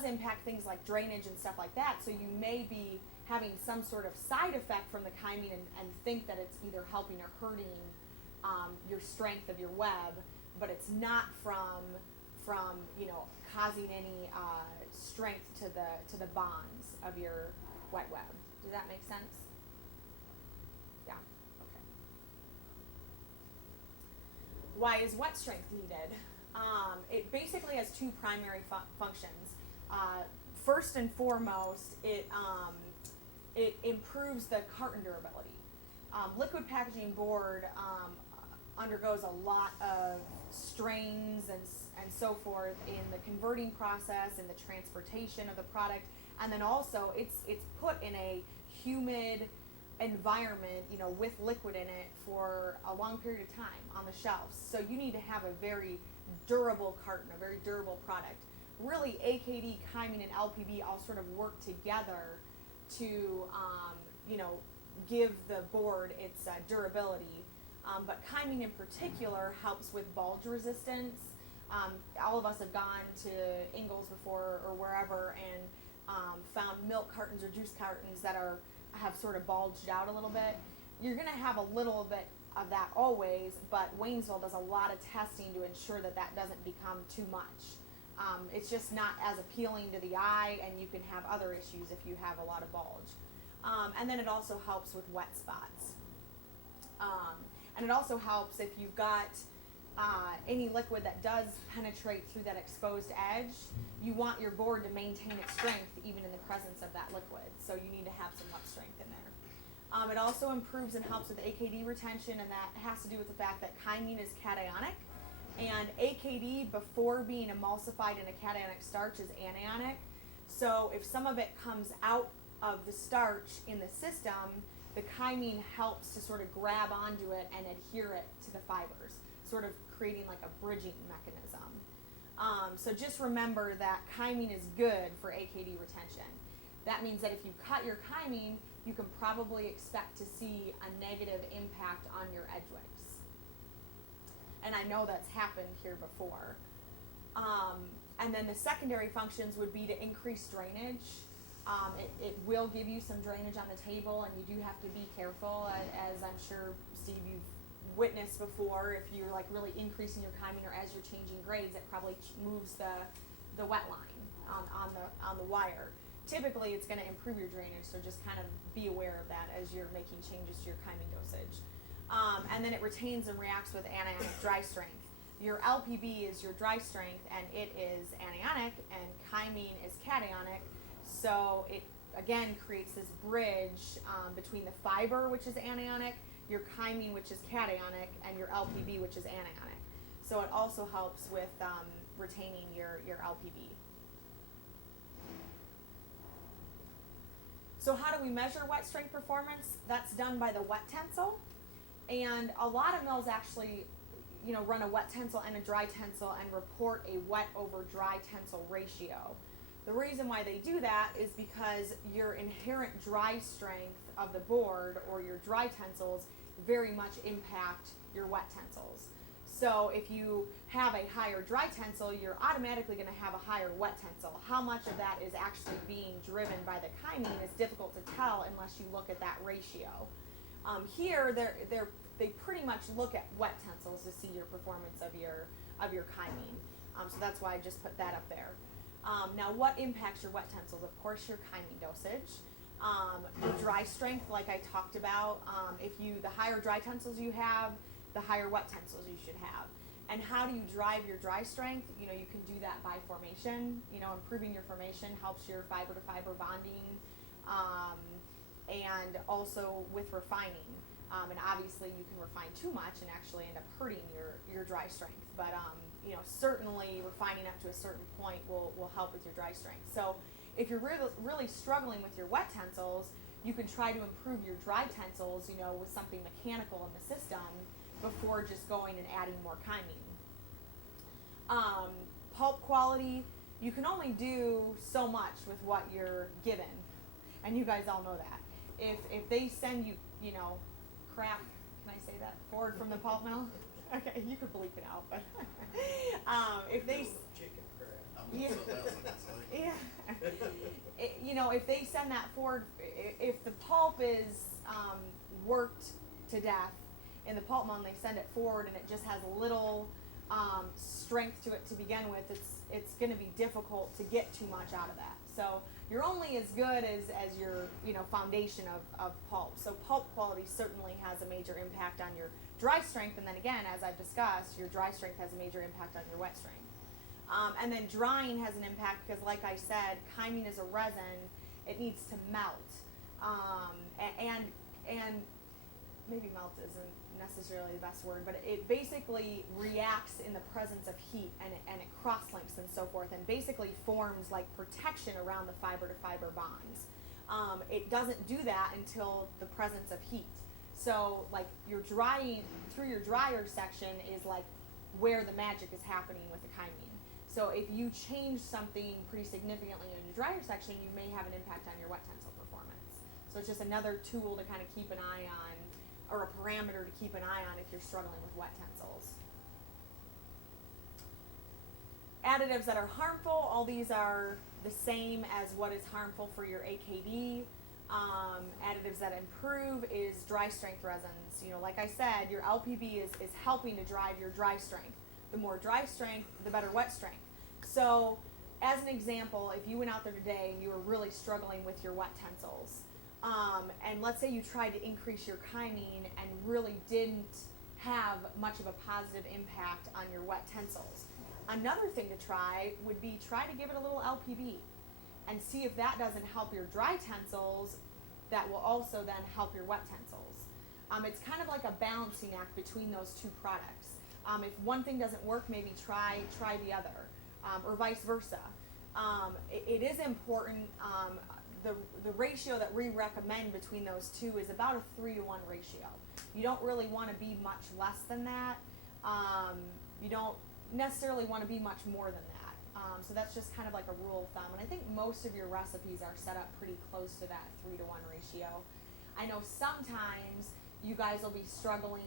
does impact things like drainage and stuff like that, so you may be having some sort of side effect from the chymine and think that it's either helping or hurting your strength of your web, but it's not from causing any strength to the bonds of your wet web. Does that make sense? Yeah. Okay. Why is wet strength needed? It basically has two primary functions. First and foremost, it improves the carton durability. Liquid packaging board undergoes a lot of strains and so forth in the converting process and the transportation of the product, and then also it's put in a humid environment, with liquid in it for a long period of time on the shelves. So you need to have a very durable carton, a very durable product. Really, AKD, chymine, and LPB all sort of work together to, give the board its durability. But chymine in particular helps with bulge resistance. All of us have gone to Ingles before or wherever and found milk cartons or juice cartons that have sort of bulged out a little bit. You're going to have a little bit of that always, but Waynesville does a lot of testing to ensure that doesn't become too much. It's just not as appealing to the eye, and you can have other issues if you have a lot of bulge. And then it also helps with wet spots. And it also helps if you've got any liquid that does penetrate through that exposed edge. You want your board to maintain its strength even in the presence of that liquid, so you need to have some wet strength in there. It also improves and helps with AKD retention, and that has to do with the fact that chymine is cationic, and AKD, before being emulsified in a cationic starch, is anionic. So if some of it comes out of the starch in the system, the chymine helps to sort of grab onto it and adhere it to the fibers, sort of creating like a bridging mechanism. So just remember that chymine is good for AKD retention. That means that if you cut your chymine, you can probably expect to see a negative impact on your edge wicks. And I know that's happened here before. And then the secondary functions would be to increase drainage. It will give you some drainage on the table, and you do have to be careful, as I'm sure, Steve, you've witnessed before. If you're like really increasing your chymine or as you're changing grades, it probably moves the wet line on the wire. Typically, it's going to improve your drainage, so just kind of be aware of that as you're making changes to your chymine dosage. And then it retains and reacts with anionic dry strength. Your LPB is your dry strength, and it is anionic, and chymine is cationic. So it, again, creates this bridge between the fiber, which is anionic, your chymine, which is cationic, and your LPB, which is anionic. So it also helps with retaining your LPB. So how do we measure wet strength performance? That's done by the wet tensile. And a lot of mills actually, run a wet tensile and a dry tensile and report a wet over dry tensile ratio. The reason why they do that is because your inherent dry strength of the board or your dry tensils very much impact your wet tensils. So if you have a higher dry tensile, you're automatically going to have a higher wet tensile. How much of that is actually being driven by the chymine is difficult to tell unless you look at that ratio. Here, they pretty much look at wet tensils to see your performance of your chymine. So that's why I just put that up there. Now, what impacts your wet tensils? Of course, your chymine dosage. Your dry strength, like I talked about, the higher dry tensils you have, the higher wet tensils you should have. And how do you drive your dry strength? You can do that by formation. Improving your formation helps your fiber to fiber bonding, and also with refining. And obviously you can refine too much and actually end up hurting your dry strength. But certainly refining up to a certain point will help with your dry strength. So if you're really struggling with your wet tensils, you can try to improve your dry tensils, with something mechanical in the system before just going and adding more chymine. Pulp quality, you can only do so much with what you're given, and you guys all know that. If they send you, crap, can I say that? Forward from the pulp mill? Okay, you could bleep it out, but if they... Chicken crap. Yeah. That's what it's like. Yeah. You know, if they send that forward, if the pulp is worked to death in the pulp mill and they send it forward and it just has little strength to it to begin with, it's going to be difficult to get too much out of that. So you're only as good as your foundation of pulp. So pulp quality certainly has a major impact on your dry strength, and then again, as I've discussed, your dry strength has a major impact on your wet strength. And then drying has an impact because, like I said, chymine is a resin. It needs to melt, and maybe melt isn't necessarily the best word, but it basically reacts in the presence of heat, and it cross-links and so forth, and basically forms like protection around the fiber-to-fiber bonds. It doesn't do that until the presence of heat. So like your drying through your dryer section is like where the magic is happening with the chymine. So if you change something pretty significantly in your dryer section, you may have an impact on your wet tensile performance. So it's just another tool to kind of keep an eye on, or a parameter to keep an eye on if you're struggling with wet tensils. Additives that are harmful, all these are the same as what is harmful for your AKD. Additives that improve is dry strength resins. You know, like I said, your LPB is helping to drive your dry strength. The more dry strength, the better wet strength. So, as an example, if you went out there today and you were really struggling with your wet tensils, and let's say you tried to increase your chymine and really didn't have much of a positive impact on your wet tensils, another thing to try would be try to give it a little LPB and see if that doesn't help your dry tensils. That will also then help your wet tensils. It's kind of like a balancing act between those two products. If one thing doesn't work, maybe try the other, or vice versa. It is important. The ratio that we recommend between those two is about a 3-to-1 ratio. You don't really want to be much less than that. You don't necessarily want to be much more than that. So that's just kind of like a rule of thumb. And I think most of your recipes are set up pretty close to that 3-to-1 ratio. I know sometimes you guys will be struggling,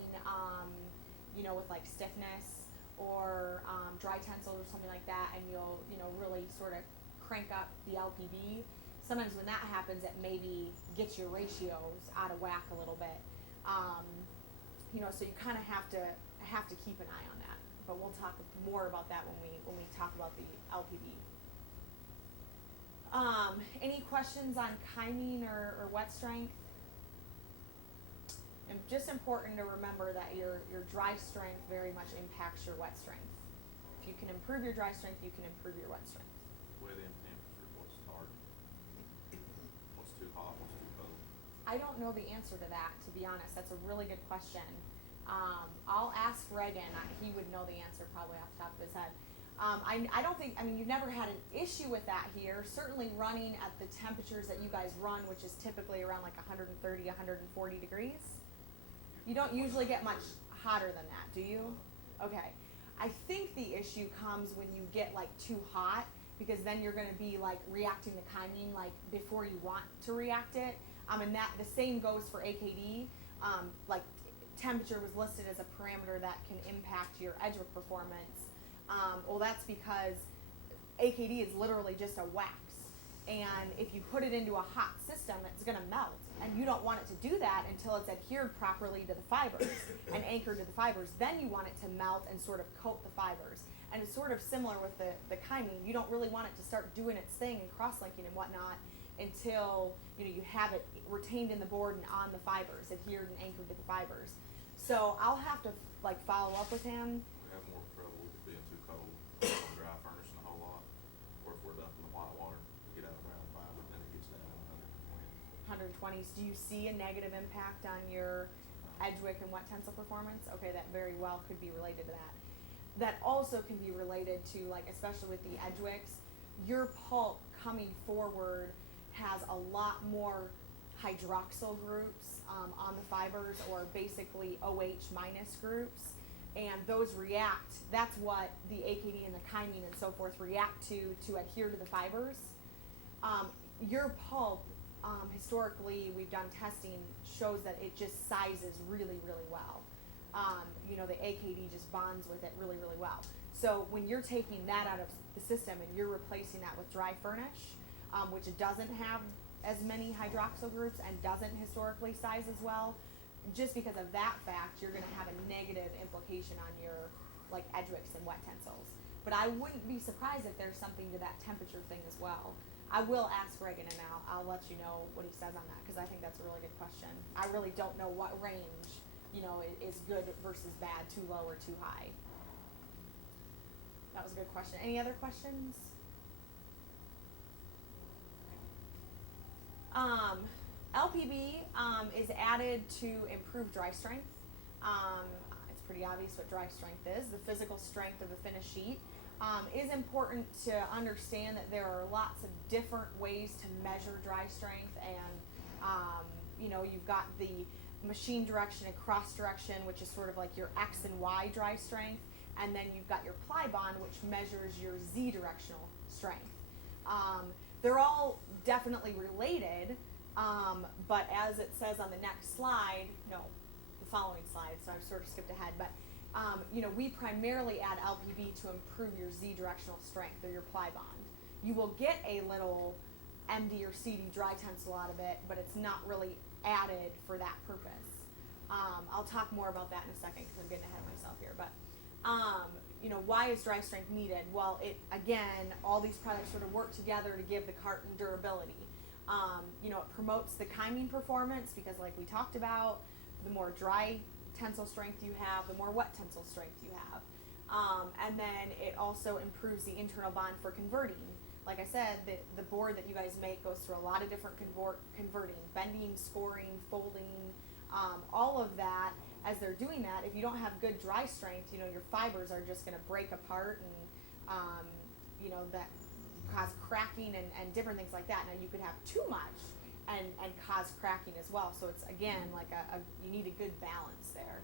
with like stiffness or dry tensils or something like that, and you'll, really sort of crank up the LPB. Sometimes when that happens, it maybe gets your ratios out of whack a little bit. So you kind of have to keep an eye on that. But we'll talk more about that when we talk about the LPB. Any questions on chymine or wet strength? And just important to remember that your dry strength very much impacts your wet strength. If you can improve your dry strength, you can improve your wet strength. Wet end temperature, what's hard? What's too hot, what's too cold? I don't know the answer to that, to be honest. That's a really good question. I'll ask Reagan. He would know the answer probably off the top of his head. I don't think, you've never had an issue with that here. Certainly running at the temperatures that you guys run, which is typically around like 130, 140 degrees. You don't usually get much hotter than that, do you? Okay. I think the issue comes when you get like too hot, because then you're going to be like reacting to chymine like before you want to react it. And that the same goes for AKD. Like temperature was listed as a parameter that can impact your edgework performance. Well, that's because AKD is literally just a wax. And if you put it into a hot system, it's going to melt. And you don't want it to do that until it's adhered properly to the fibers and anchored to the fibers. Then you want it to melt and sort of coat the fibers. And it's sort of similar with the chymine. You don't really want it to start doing its thing and cross-linking and whatnot until you have it retained in the board and on the fibers, adhered and anchored to the fibers. So I'll have to follow up with him. We have more trouble with it being too cold on the dry furnace and a whole lot. Or if we're dumping the white water to get out of around 5, but then it gets down to 120. 120s. Do you see a negative impact on your edgewick and wet tensile performance? Okay, that very well could be related to that. That also can be related to, like, especially with the edgewicks, your pulp coming forward has a lot more hydroxyl groups on the fibers, or basically OH minus groups, and those react. That's what the AKD and the chymine and so forth react to adhere to the fibers. Your pulp, historically, we've done testing, shows that it just sizes really, really well. The AKD just bonds with it really, really well. So when you're taking that out of the system and you're replacing that with dry furnish, which doesn't have as many hydroxyl groups and doesn't historically size as well, just because of that fact, you're going to have a negative implication on your like edge wicks and wet tensils. But I wouldn't be surprised if there's something to that temperature thing as well. I will ask Reagan and I'll let you know what he says on that, because I think that's a really good question. I really don't know what range, is good versus bad, too low or too high. That was a good question. Any other questions? LPB is added to improve dry strength. It's pretty obvious what dry strength is. The physical strength of the finished sheet. Is important to understand that there are lots of different ways to measure dry strength, and you've got the machine direction and cross direction, which is sort of like your X and Y dry strength, and then you've got your ply bond, which measures your Z directional strength. They're all definitely related, but as it says on the next slide, no, the following slide, so I've sort of skipped ahead, but we primarily add LPB to improve your Z directional strength or your ply bond. You will get a little MD or CD dry tensile out of it, but it's not really added for that purpose. I'll talk more about that in a second because I'm getting ahead of myself here, but why is dry strength needed? Well, all these products sort of work together to give the carton durability. It promotes the chyming performance because, like we talked about, the more dry tensile strength you have, the more wet tensile strength you have. And then it also improves the internal bond for converting. Like I said, the board that you guys make goes through a lot of different converting, bending, scoring, folding, all of that. As they're doing that, if you don't have good dry strength, your fibers are just going to break apart and, that cause cracking and different things like that. Now, you could have too much and cause cracking as well. So it's, again, like you need a good balance there.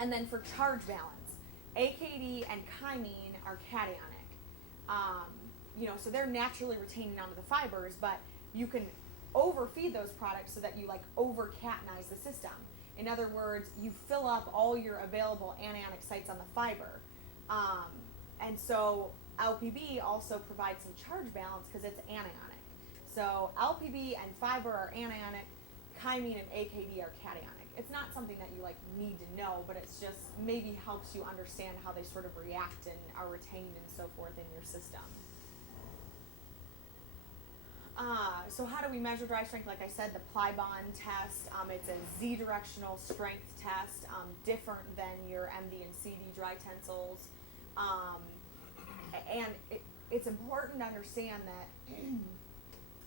And then for charge balance, AKD and chymine are cationic. So they're naturally retaining onto the fibers, but you can overfeed those products so that you over-catenize the system. In other words, you fill up all your available anionic sites on the fiber. And so LPB also provides some charge balance because it's anionic. So LPB and fiber are anionic, chymine and AKD are cationic. It's not something that you need to know, but it's just maybe helps you understand how they sort of react and are retained and so forth in your system. So how do we measure dry strength? Like I said, the ply bond test, it's a Z-directional strength test, different than your MD and CD dry tensils. And it's important to understand that,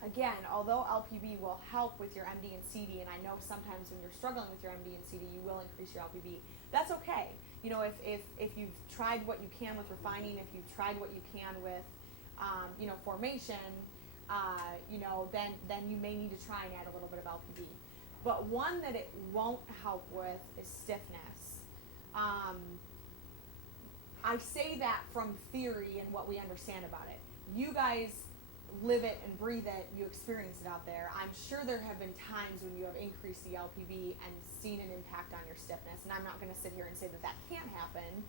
again, although LPB will help with your MD and CD, and I know sometimes when you're struggling with your MD and CD, you will increase your LPB. That's okay. If you've tried what you can with refining, if you've tried what you can with, formation, then you may need to try and add a little bit of LPB. But one that it won't help with is stiffness. I say that from theory and what we understand about it. You guys live it and breathe it, you experience it out there. I'm sure there have been times when you have increased the LPB and seen an impact on your stiffness, and I'm not going to sit here and say that that can't happen,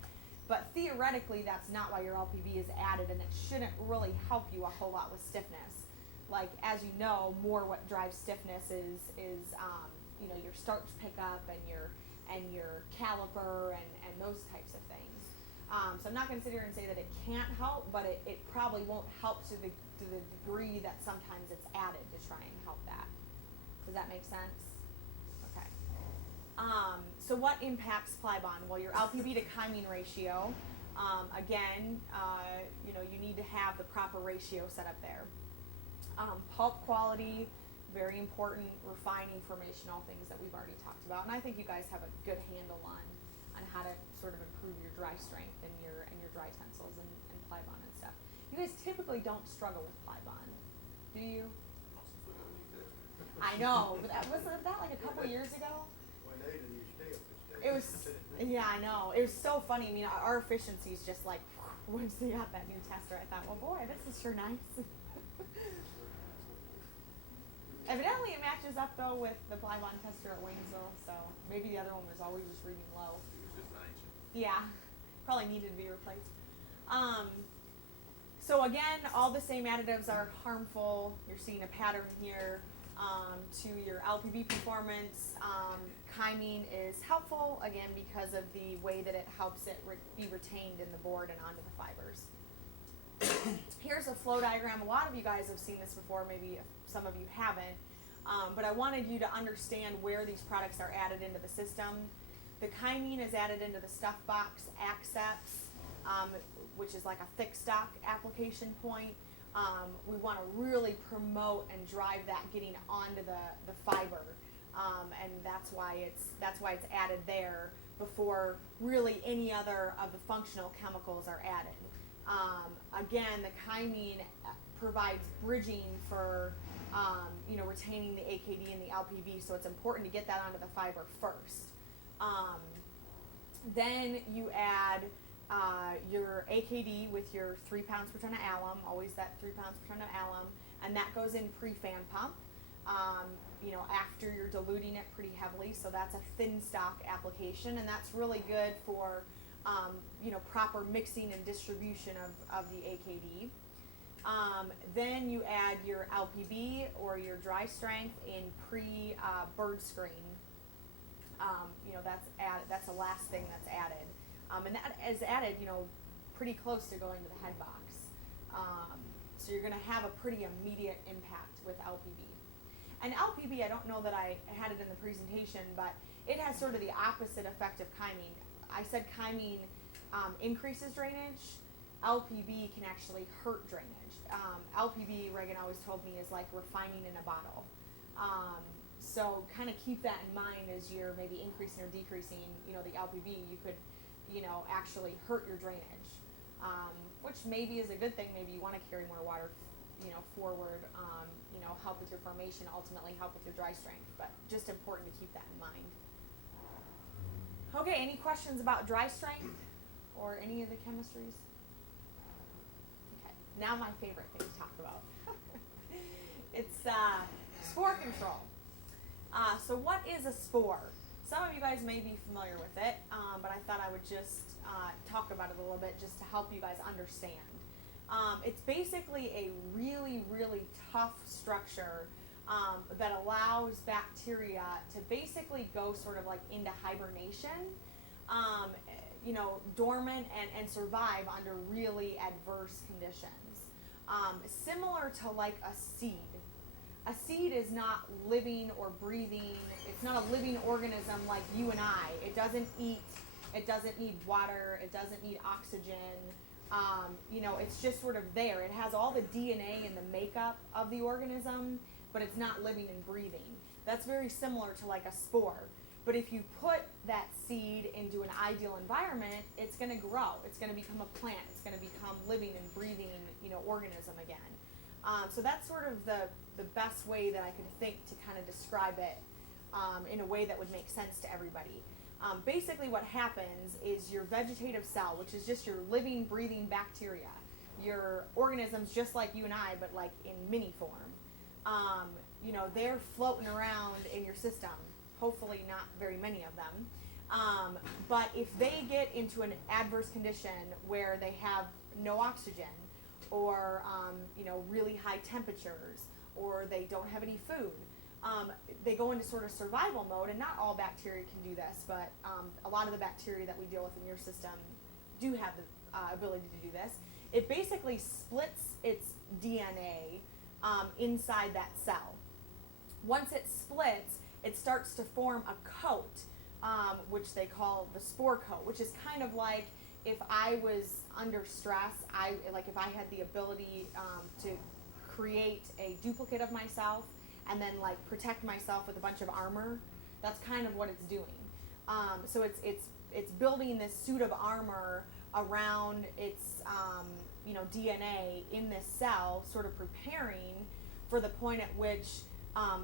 but theoretically that's not why your LPB is added, and it shouldn't really help you a whole lot with stiffness. Like, as you know, more what drives stiffness is your starch pickup and your caliper and those types of things. So I'm not going to sit here and say that it can't help, but it probably won't help to the degree that sometimes it's added to try and help that. Does that make sense? Okay. So what impacts ply bond? Well, your LPB to chymine ratio. Again, you need to have the proper ratio set up there. Pulp quality, very important. Refining, formation, all things that we've already talked about. And I think you guys have a good handle on how to sort of improve your dry strength and your dry tensils and ply bond and stuff. You guys typically don't struggle with ply bond, do you? I know, but wasn't that like a couple years ago? It was, yeah, I know. It was so funny. I mean, our efficiency is just like, once they got that new tester, I thought, well, boy, this is sure nice. Evidently, it matches up, though, with the ply bond tester at Waynesville, so maybe the other one was always just reading low. It was just ancient. Yeah. probably needed to be replaced. So again, all the same additives are harmful. You're seeing a pattern here to your LPB performance. Chymine is helpful, again, because of the way that it helps it be retained in the board and onto the fibers. Here's a flow diagram. A lot of you guys have seen this before, maybe some of you haven't. But I wanted you to understand where these products are added into the system. The chymine is added into the stuff box accepts, which is like a thick stock application point. We want to really promote and drive that getting onto the fiber, and that's why it's added there before really any other of the functional chemicals are added. Again, the chymine provides bridging for retaining the AKD and the LPB, so it's important to get that onto the fiber first. Then you add your AKD with your 3 pounds per ton of alum, always that 3 pounds per ton of alum, and that goes in pre-fan pump, after you're diluting it pretty heavily, so that's a thin stock application, and that's really good for, proper mixing and distribution of the AKD. Then you add your LPB or your dry strength in pre-bird screen. That's the last thing that's added. And that is added, pretty close to going to the head box. So you're going to have a pretty immediate impact with LPB. And LPB, I don't know that I had it in the presentation, but it has sort of the opposite effect of chymine. I said chymine increases drainage. LPB can actually hurt drainage. LPB, Reagan always told me, is like refining in a bottle. So kind of keep that in mind as you're maybe increasing or decreasing, the LPB. You could, actually hurt your drainage, which maybe is a good thing. Maybe you want to carry more water, forward, help with your formation, ultimately help with your dry strength, but just important to keep that in mind. Okay, any questions about dry strength or any of the chemistries? Okay, now my favorite thing to talk about. It's spore control. So what is a spore? Some of you guys may be familiar with it, but I thought I would just talk about it a little bit just to help you guys understand. It's basically a really, really tough structure that allows bacteria to basically go sort of like into hibernation, dormant and survive under really adverse conditions. Similar to like a seed. A seed is not living or breathing. It's not a living organism like you and I. It doesn't eat. It doesn't need water. It doesn't need oxygen. It's just sort of there. It has all the DNA and the makeup of the organism, but it's not living and breathing. That's very similar to like a spore. But if you put that seed into an ideal environment, it's going to grow. It's going to become a plant. It's going to become living and breathing, organism again. So that's sort of the best way that I can think to kind of describe it in a way that would make sense to everybody. Basically what happens is your vegetative cell, which is just your living, breathing bacteria, your organisms just like you and I, but like in mini form, they're floating around in your system, hopefully not very many of them. But if they get into an adverse condition where they have no oxygen, or really high temperatures, or they don't have any food, they go into sort of survival mode. And not all bacteria can do this, but a lot of the bacteria that we deal with in your system do have the ability to do this. It basically splits its DNA inside that cell. Once it splits, it starts to form a coat, which they call the spore coat, which is kind of like if I was under stress, if I had the ability to create a duplicate of myself and then like protect myself with a bunch of armor, that's kind of what it's doing. So it's building this suit of armor around its DNA in this cell, sort of preparing for the point at which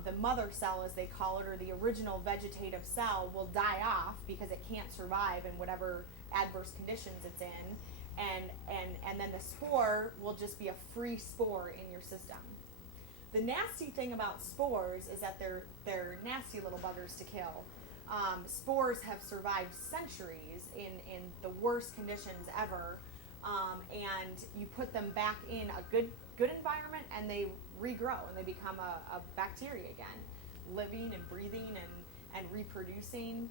the mother cell, as they call it, or the original vegetative cell, will die off because it can't survive in whatever adverse conditions it's in, and then the spore will just be a free spore in your system. The nasty thing about spores is that they're nasty little buggers to kill. Spores have survived centuries in the worst conditions ever, and you put them back in a good environment, and they regrow and they become a bacteria again, living and breathing and reproducing.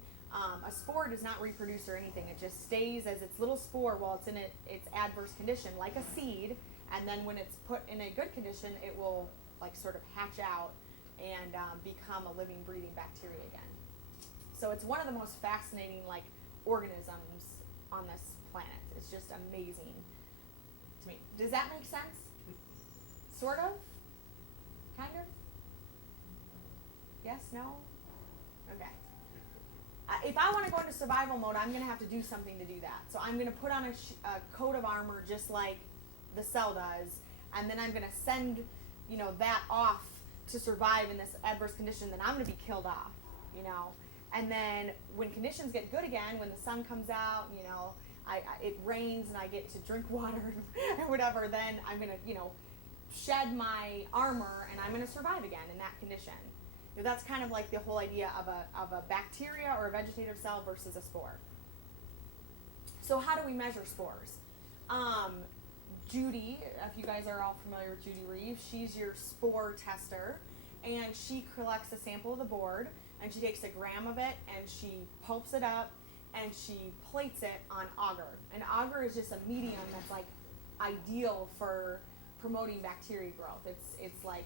A spore does not reproduce or anything. It just stays as its little spore while it's in its adverse condition, like a seed. And then when it's put in a good condition, it will like sort of hatch out and become a living, breathing bacteria again. So it's one of the most fascinating like organisms on this planet. It's just amazing to me. Does that make sense? Sort of? Kind of? Yes? No? Okay. If I want to go into survival mode, I'm going to have to do something to do that. So I'm going to put on a coat of armor just like the cell does, and then I'm going to send, that off to survive in this adverse condition. Then I'm going to be killed off, And then when conditions get good again, when the sun comes out, it rains and I get to drink water and whatever, then I'm going to, shed my armor and I'm going to survive again in that condition. That's kind of like the whole idea of a bacteria or a vegetative cell versus a spore. So how do we measure spores? Judy, if you guys are all familiar with Judy Reeves, she's your spore tester, and she collects a sample of the board, and she takes a gram of it, and she pulps it up, and she plates it on agar. And agar is just a medium that's like ideal for promoting bacteria growth. It's like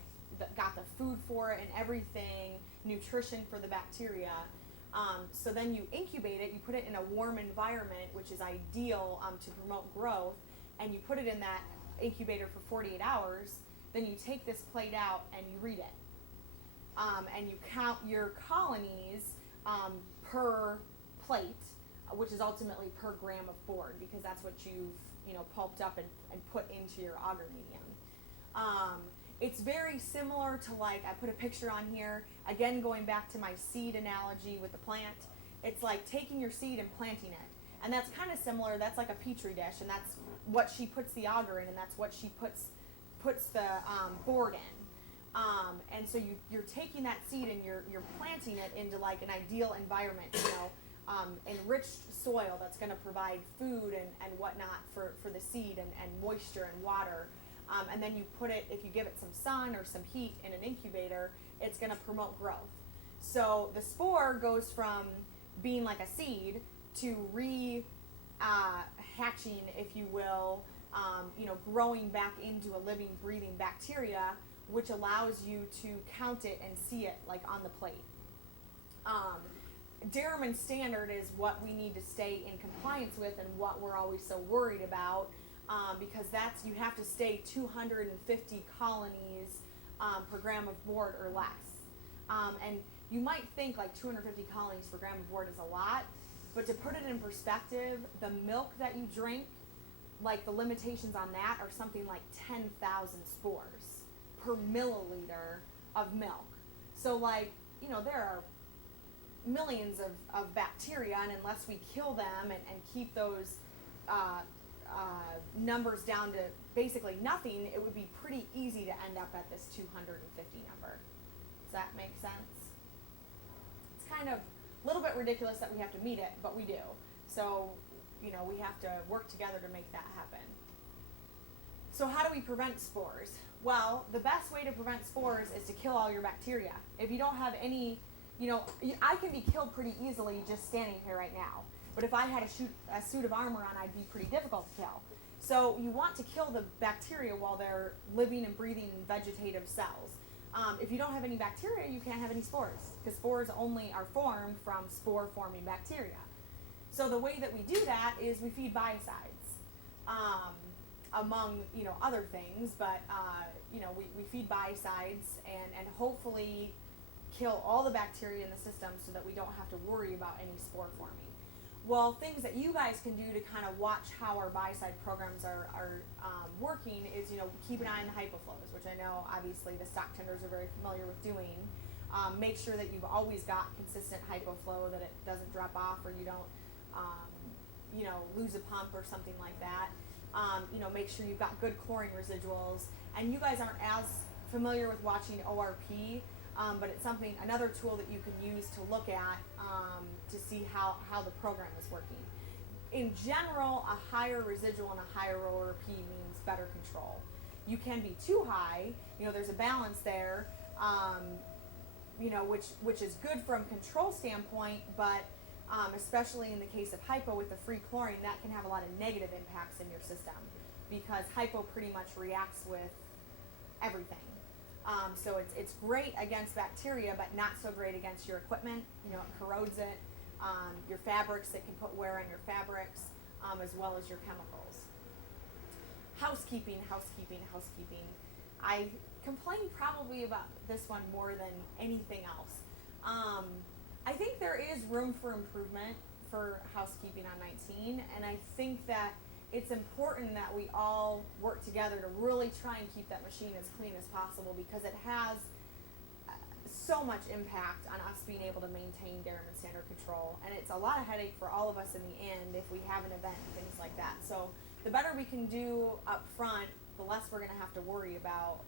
got the food for it and everything, nutrition for the bacteria. So then you incubate it, you put it in a warm environment, which is ideal to promote growth, and you put it in that incubator for 48 hours. Then you take this plate out and you read it. And you count your colonies per plate, which is ultimately per gram of board, because that's what you've pulped up and put into your agar medium. It's very similar to, like, I put a picture on here, again going back to my seed analogy with the plant. It's like taking your seed and planting it. And that's kind of similar. That's like a petri dish, and that's what she puts the agar in, and that's what she puts the board in. And so you're taking that seed and you're planting it into like an ideal environment, enriched soil that's going to provide food and whatnot for the seed and moisture and water. And then you put it, if you give it some sun or some heat in an incubator, it's going to promote growth. So the spore goes from being like a seed to hatching, if you will, growing back into a living, breathing bacteria, which allows you to count it and see it like on the plate. Dairyman standard is what we need to stay in compliance with and what we're always so worried about, because you have to stay 250 colonies per gram of board or less. And you might think like 250 colonies per gram of board is a lot, but to put it in perspective, the milk that you drink, like the limitations on that are something like 10,000 spores per milliliter of milk. So there are millions of bacteria, and unless we kill them and keep those numbers down to basically nothing, it would be pretty easy to end up at this 250 number. Does that make sense? It's kind of a little bit ridiculous that we have to meet it, but we do. So, we have to work together to make that happen. So how do we prevent spores? Well, the best way to prevent spores is to kill all your bacteria. If you don't have any, I can be killed pretty easily just standing here right now. But if I had a suit of armor on, I'd be pretty difficult to kill. So you want to kill the bacteria while they're living and breathing in vegetative cells. If you don't have any bacteria, you can't have any spores, because spores only are formed from spore-forming bacteria. So the way that we do that is we feed biocides, among other things, but we feed biocides and hopefully kill all the bacteria in the system so that we don't have to worry about any spore forming. Well, things that you guys can do to kind of watch how our biocide programs are working is, keep an eye on the hypoflows, which I know obviously the stock tenders are very familiar with doing. Make sure that you've always got consistent hypoflow, that it doesn't drop off or you don't, lose a pump or something like that. Make sure you've got good chlorine residuals. And you guys aren't as familiar with watching ORP. but it's another tool that you can use to look at to see how the program is working. In general, a higher residual and a higher ORP means better control. You can be too high, there's a balance there, which is good from control standpoint, but especially in the case of hypo with the free chlorine, that can have a lot of negative impacts in your system because hypo pretty much reacts with everything. So it's great against bacteria, but not so great against your equipment. It corrodes it. Your fabrics, that can put wear on your fabrics, as well as your chemicals. Housekeeping. I complain probably about this one more than anything else. I think there is room for improvement for housekeeping on 19, and I think that it's important that we all work together to really try and keep that machine as clean as possible because it has so much impact on us being able to maintain dairyman standard control, and it's a lot of headache for all of us in the end if we have an event and things like that. So the better we can do up front, the less we're going to have to worry about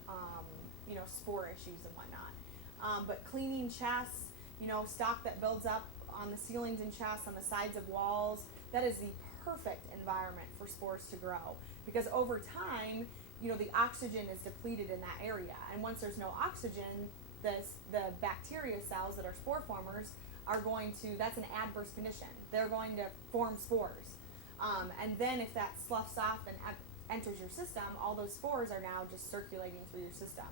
spore issues and whatnot. But cleaning chests, stock that builds up on the ceilings and chests, on the sides of walls, that is the perfect environment for spores to grow because over time, the oxygen is depleted in that area, and once there's no oxygen, the bacteria cells that are spore formers are going to, that's an adverse condition. They're going to form spores. And then if that sloughs off and enters your system, all those spores are now just circulating through your system.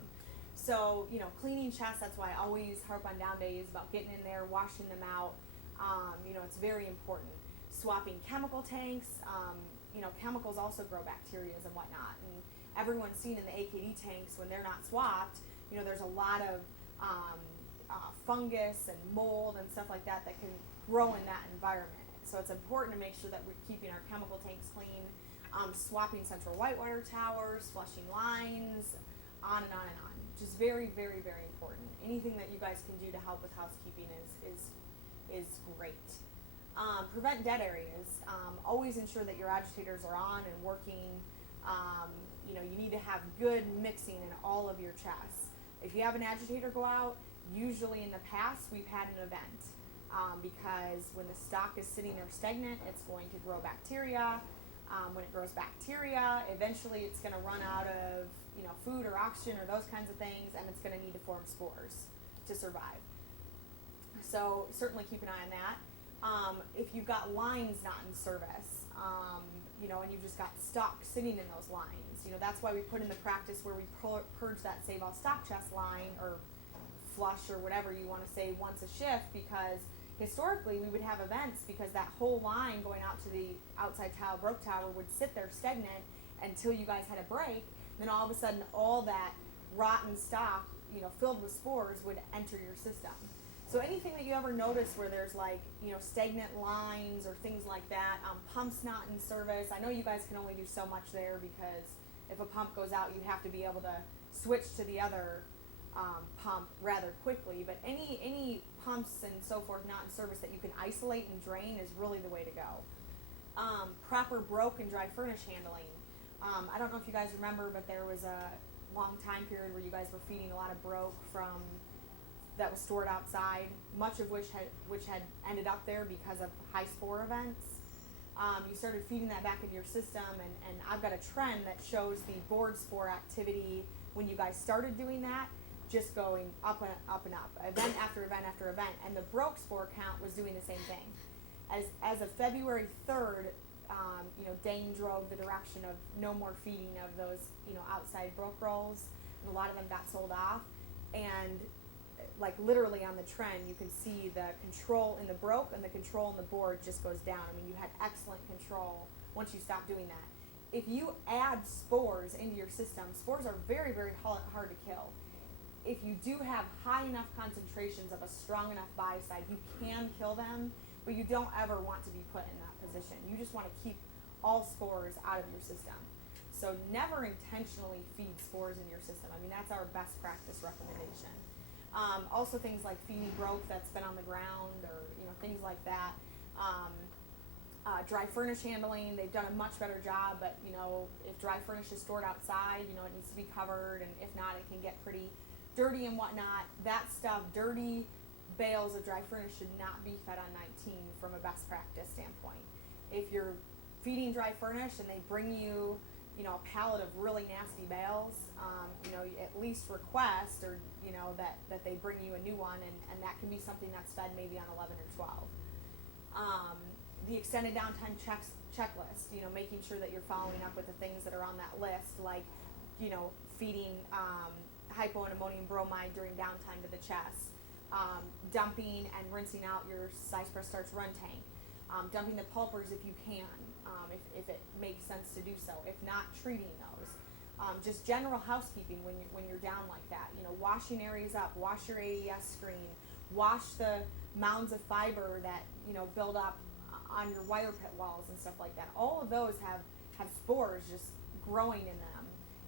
So, cleaning chests, that's why I always harp on down days about getting in there, washing them out. It's very important. Swapping chemical tanks, chemicals also grow bacteria and whatnot. And everyone's seen in the AKD tanks when they're not swapped, there's a lot of fungus and mold and stuff like that can grow in that environment. So it's important to make sure that we're keeping our chemical tanks clean, swapping central whitewater towers, flushing lines, on and on and on. Just very, very, very important. Anything that you guys can do to help with housekeeping is great. Prevent dead areas. Always ensure that your agitators are on and working. You need to have good mixing in all of your chests. If you have an agitator go out, usually in the past we've had an event because when the stock is sitting there stagnant, it's going to grow bacteria. When it grows bacteria, eventually it's going to run out of food or oxygen or those kinds of things, and it's going to need to form spores to survive. So certainly keep an eye on that. If you've got lines not in service, and you've just got stock sitting in those lines, that's why we put in the practice where we purge that save all stock chest line or flush or whatever you want to say once a shift, because historically we would have events because that whole line going out to the outside tower, broke tower, would sit there stagnant until you guys had a break. Then all of a sudden all that rotten stock, filled with spores would enter your system. So anything that you ever notice where there's stagnant lines or things like that, pumps not in service. I know you guys can only do so much there because if a pump goes out, you have to be able to switch to the other pump rather quickly. But any pumps and so forth not in service that you can isolate and drain is really the way to go. Proper broke and dry furnace handling. I don't know if you guys remember, but there was a long time period where you guys were feeding a lot of broke that was stored outside, much of which had ended up there because of high spore events. You started feeding that back into your system, and I've got a trend that shows the board spore activity when you guys started doing that, just going up and up and up, event after event after event, and the broke spore count was doing the same thing. As of February 3rd, Dane drove the direction of no more feeding of those, outside broke rolls, and a lot of them got sold off, and literally on the trend, you can see the control in the broke and the control in the board just goes down. I mean, you had excellent control once you stopped doing that. If you add spores into your system, spores are very, very hard to kill. If you do have high enough concentrations of a strong enough biocide, you can kill them, but you don't ever want to be put in that position. You just want to keep all spores out of your system. So never intentionally feed spores in your system. I mean, that's our best practice recommendation. Also things like feeding broke that's been on the ground or, things like that. Dry furnish handling, they've done a much better job, but, if dry furnish is stored outside, it needs to be covered, and if not, it can get pretty dirty and whatnot, that stuff, dirty bales of dry furnish should not be fed on 19 from a best practice standpoint. If you're feeding dry furnish and they bring you, you know, a pallet of really nasty bales, you know, at least request or, you know, that they bring you a new one, and that can be something that's fed maybe on 11 or 12. The extended downtime checklist, you know, making sure that you're following up with the things that are on that list, like, you know, feeding hypo and ammonium bromide during downtime to the chest, dumping and rinsing out your size press starch run tank, dumping the pulpers if you can, if it makes sense to do so. If not, treating those. Just general housekeeping when you're down like that. You know, washing areas up, wash your AES screen, wash the mounds of fiber that, you know, build up on your wire pit walls and stuff like that. All of those have spores just growing in them,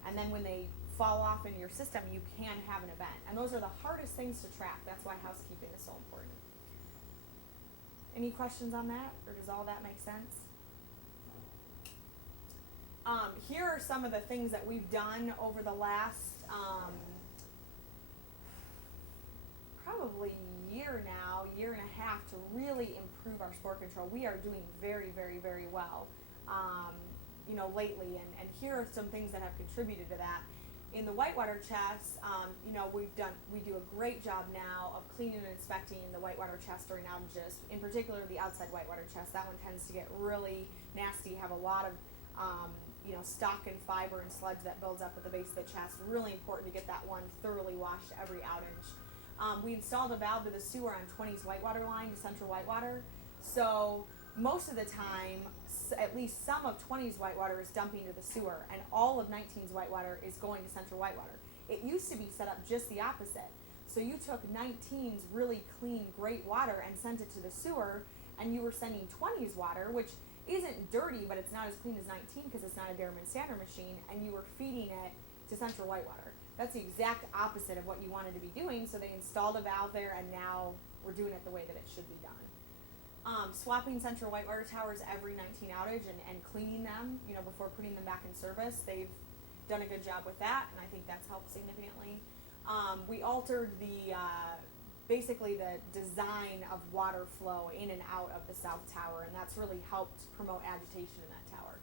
and then when they fall off into your system, you can have an event. And those are the hardest things to track. That's why housekeeping is so important. Any questions on that, or does all that make sense? Here are some of the things that we've done over the last probably year and a half, to really improve our spore control. We are doing very, very, very well, you know, lately, and here are some things that have contributed to that. In the whitewater chest, you know, we do a great job now of cleaning and inspecting the whitewater chest during outages, in particular the outside whitewater chest. That one tends to get really nasty, have a lot of you know, stock and fiber and sludge that builds up at the base of the chest. Really important to get that one thoroughly washed every outage. We installed a valve to the sewer on 20's whitewater line to central whitewater. So most of the time, at least some of 20's whitewater is dumping to the sewer, and all of 19's whitewater is going to central whitewater. It used to be set up just the opposite. So you took 19's really clean, great water and sent it to the sewer, and you were sending 20's water, which isn't dirty, but it's not as clean as 19 because it's not a Dairyman Standard machine, and you were feeding it to central whitewater. That's the exact opposite of what you wanted to be doing, so they installed a valve there, and now we're doing it the way that it should be done. Swapping central whitewater towers every 19 outage and cleaning them, you know, before putting them back in service. They've done a good job with that, and I think that's helped significantly. We altered the basically the design of water flow in and out of the south tower, and that's really helped promote agitation in that tower.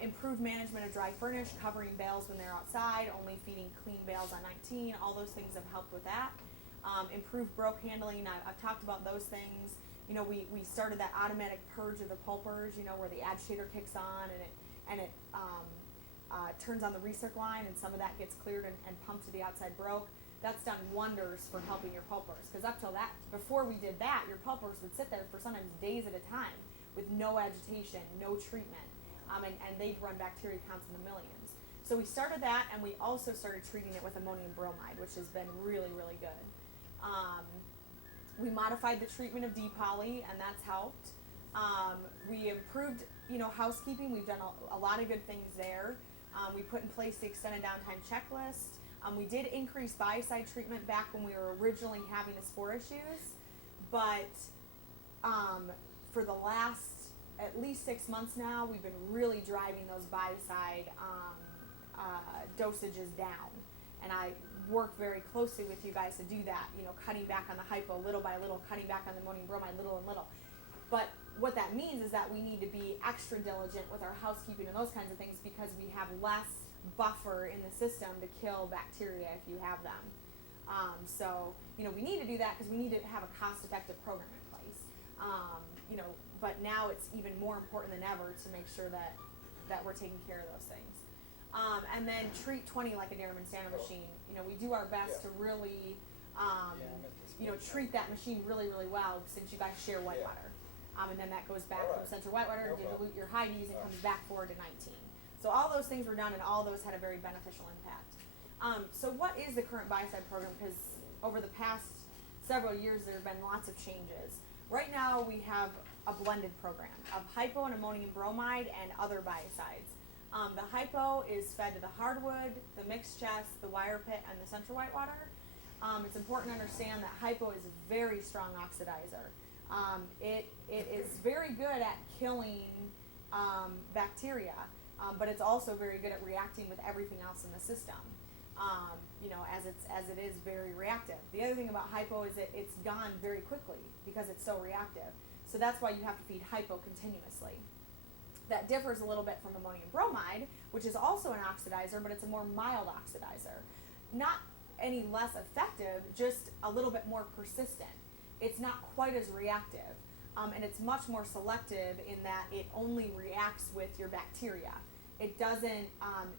Improved management of dry furnish, covering bales when they're outside, only feeding clean bales on 19. All those things have helped with that. Improved broke handling. I've talked about those things. You know, we started that automatic purge of the pulpers, you know, where the agitator kicks on and it turns on the recirc line, and some of that gets cleared and pumped to the outside broke. That's done wonders for helping your pulpers, because up till that, before we did that, your pulpers would sit there for sometimes days at a time with no agitation, no treatment, and they'd run bacteria counts in the millions. So we started that, and we also started treating it with ammonium bromide, which has been really, really good. We modified the treatment of depoly, and that's helped. We improved, you know, housekeeping. We've done a lot of good things there. We put in place the extended downtime checklist. We did increase biocide treatment back when we were originally having the spore issues, but for the last at least 6 months now, we've been really driving those biocide dosages down, and I work very closely with you guys to do that, you know, cutting back on the hypo little by little, cutting back on the ammonium bromide little and little. But what that means is that we need to be extra diligent with our housekeeping and those kinds of things, because we have less buffer in the system to kill bacteria if you have them. So, you know, we need to do that because we need to have a cost-effective program in place. You know, but now it's even more important than ever to make sure that we're taking care of those things. And then treat 20 like a Dairyman Standard machine. You know, we do our best to really, you know, treat that machine really, really well, since you guys share whitewater. And then that goes back from central whitewater to dilute your high Ds and comes back forward to 19. So all those things were done, and all those had a very beneficial impact. So what is the current biocide program? Because over the past several years, there have been lots of changes. Right now, we have a blended program of hypo and ammonium bromide and other biocides. The hypo is fed to the hardwood, the mixed chest, the wire pit, and the central whitewater. It's important to understand that hypo is a very strong oxidizer. It is very good at killing bacteria, but it's also very good at reacting with everything else in the system. as it is very reactive. The other thing about hypo is that it's gone very quickly because it's so reactive. So that's why you have to feed hypo continuously. That differs a little bit from ammonium bromide, which is also an oxidizer, but it's a more mild oxidizer. Not any less effective, just a little bit more persistent. It's not quite as reactive, and it's much more selective in that it only reacts with your bacteria. It doesn't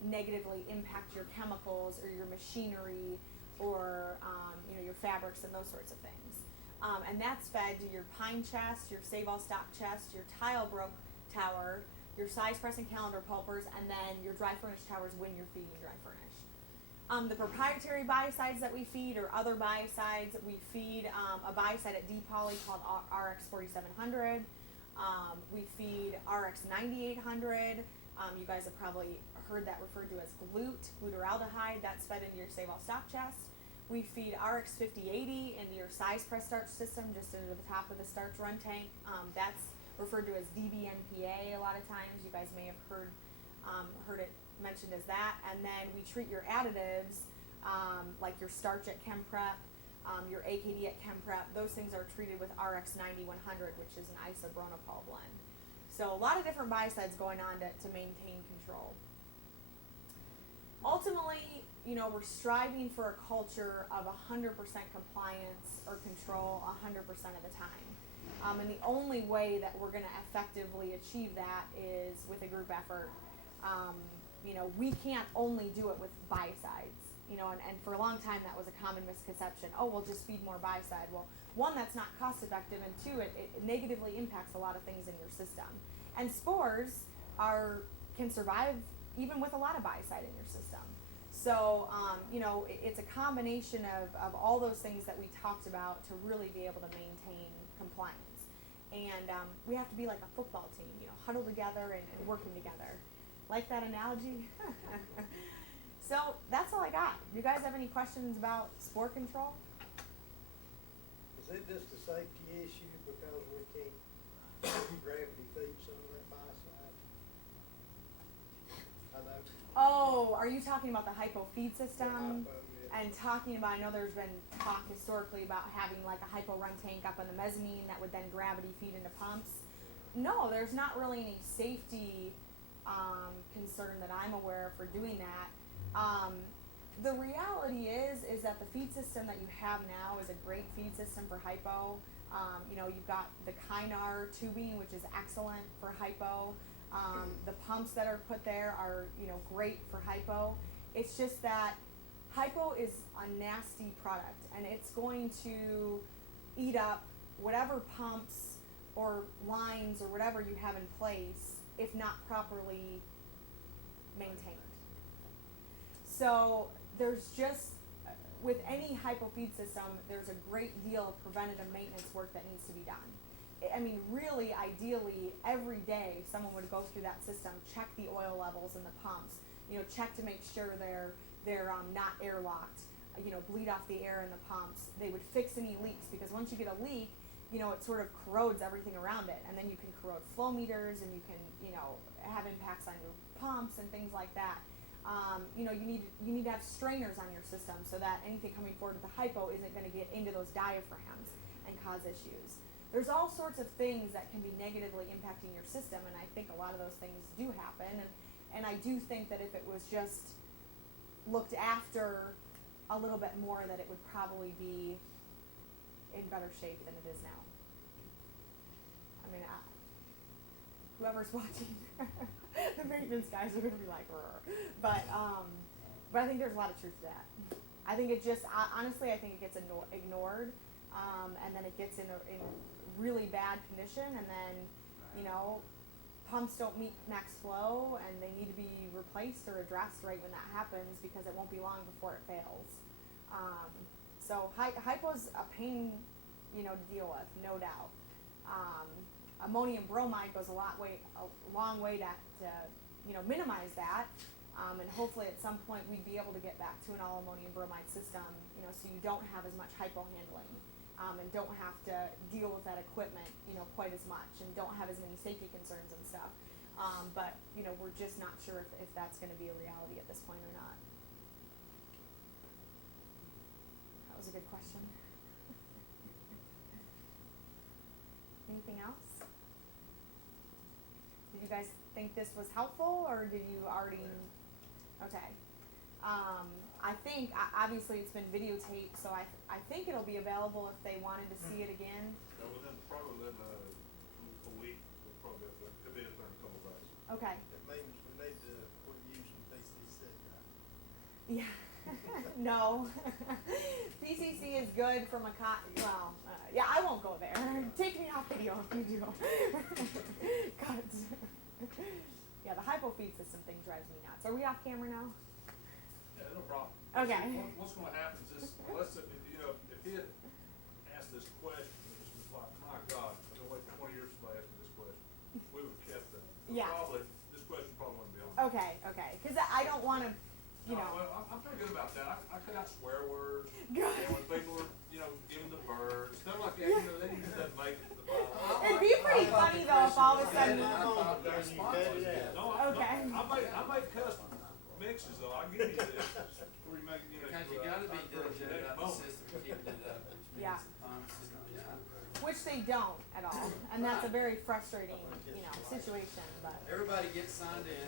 negatively impact your chemicals or your machinery or your fabrics and those sorts of things. And that's fed to your pine chest, your save-all stock chest, your tile broke tower, your size press and calendar pulpers, and then your dry furnish towers when you're feeding dry furnish. The proprietary biocides that we feed or other biocides, we feed a biocide at D-Poly called RX 4700. We feed RX 9800. You guys have probably heard that referred to as glutaraldehyde. That's fed into your save-all stock chest. We feed RX 5080 into your size press starch system, just into the top of the starch run tank. That's referred to as DBNPA a lot of times. You guys may have heard it mentioned as that. And then we treat your additives, like your starch at ChemPrep, your AKD at ChemPrep. Those things are treated with RX 9100, which is an isobronopol blend. So a lot of different biocides going on to maintain control. Ultimately, we're striving for a culture of 100% compliance or control 100% of the time. And the only way that we're going to effectively achieve that is with a group effort. We can't only do it with biocides. And for a long time that was a common misconception. Oh, we'll just feed more biocide. Well, one, that's not cost effective, and two, it negatively impacts a lot of things in your system. And spores can survive even with a lot of biocide in your system. So, it's a combination of all those things that we talked about to really be able to maintain compliance. And we have to be like a football team, huddle together and working together. Like that analogy? So that's all I got. You guys have any questions about spore control? Is it just a safety issue because we can't gravity feed some of that biocide? I know. Oh, are you talking about the hypo feed system? Hypo, yeah. And talking about, I know there's been talk historically about having like a hypo run tank up on the mezzanine that would then gravity feed into pumps. No, there's not really any safety concern that I'm aware of for doing that. The reality is that the feed system that you have now is a great feed system for hypo. You've got the Kynar tubing, which is excellent for hypo. The pumps that are put there are, great for hypo. It's just that hypo is a nasty product, and it's going to eat up whatever pumps or lines or whatever you have in place if not properly maintained. So there's just, with any hypo feed system, there's a great deal of preventative maintenance work that needs to be done. I mean, really, ideally, every day someone would go through that system, check the oil levels in the pumps, check to make sure they're not airlocked, bleed off the air in the pumps. They would fix any leaks, because once you get a leak, it sort of corrodes everything around it, and then you can corrode flow meters, and you can, have impacts on your pumps and things like that. You need to have strainers on your system so that anything coming forward with the hypo isn't going to get into those diaphragms and cause issues. There's all sorts of things that can be negatively impacting your system, and I think a lot of those things do happen, and I do think that if it was just looked after a little bit more, that it would probably be in better shape than it is now. I mean, whoever's watching, the maintenance guys are going to be like, "Rrr." But I think there's a lot of truth to that. I think it just, honestly, I think it gets ignored, and then it gets in really bad condition, and then, pumps don't meet max flow, and they need to be replaced or addressed right when that happens, because it won't be long before it fails. So hypo's a pain, to deal with, no doubt. Ammonium bromide goes a long way to minimize that, and hopefully at some point we'd be able to get back to an all ammonium bromide system, so you don't have as much hypo handling, and don't have to deal with that equipment, quite as much, and don't have as many safety concerns and stuff. But we're just not sure if that's going to be a reality at this point or not. was a good question. Anything else? Did you guys think this was helpful, or did you already? Okay. I think, obviously it's been videotaped, so I think it'll be available if they wanted to see it again. So probably within a week, we'll probably have to, could be in a couple of days. Okay. It means we need to quit using PCC, right? Yeah. No. PCC is good from a yeah, I won't go there. Take me off video if you do. Cut. Yeah, the hypofeed system thing drives me nuts. Are we off camera now? Yeah, no problem. Okay. What's gonna happen is this, let's, you know, if he had asked this question, it was just like, my God, I've been waiting 20 years for somebody to ask me this question. We would've kept that. Yeah. Probably, this question probably wouldn't be on. Okay, cause I don't wanna, you know. Well, I'm pretty good about that. I cut out swear words. Good. And when people are, you know, giving the birds, stuff like that, you know, they just doesn't make it to the bottom. It'd be pretty funny though if all of a sudden. No, Okay. I make custom mixes though. I give you this. Where you make, you know. Because you gotta be diligent about the Boom. system and keeping it up, which means Yeah. the pump system is not. Which they don't at all, and that's a very frustrating, situation, but. Everybody gets signed in.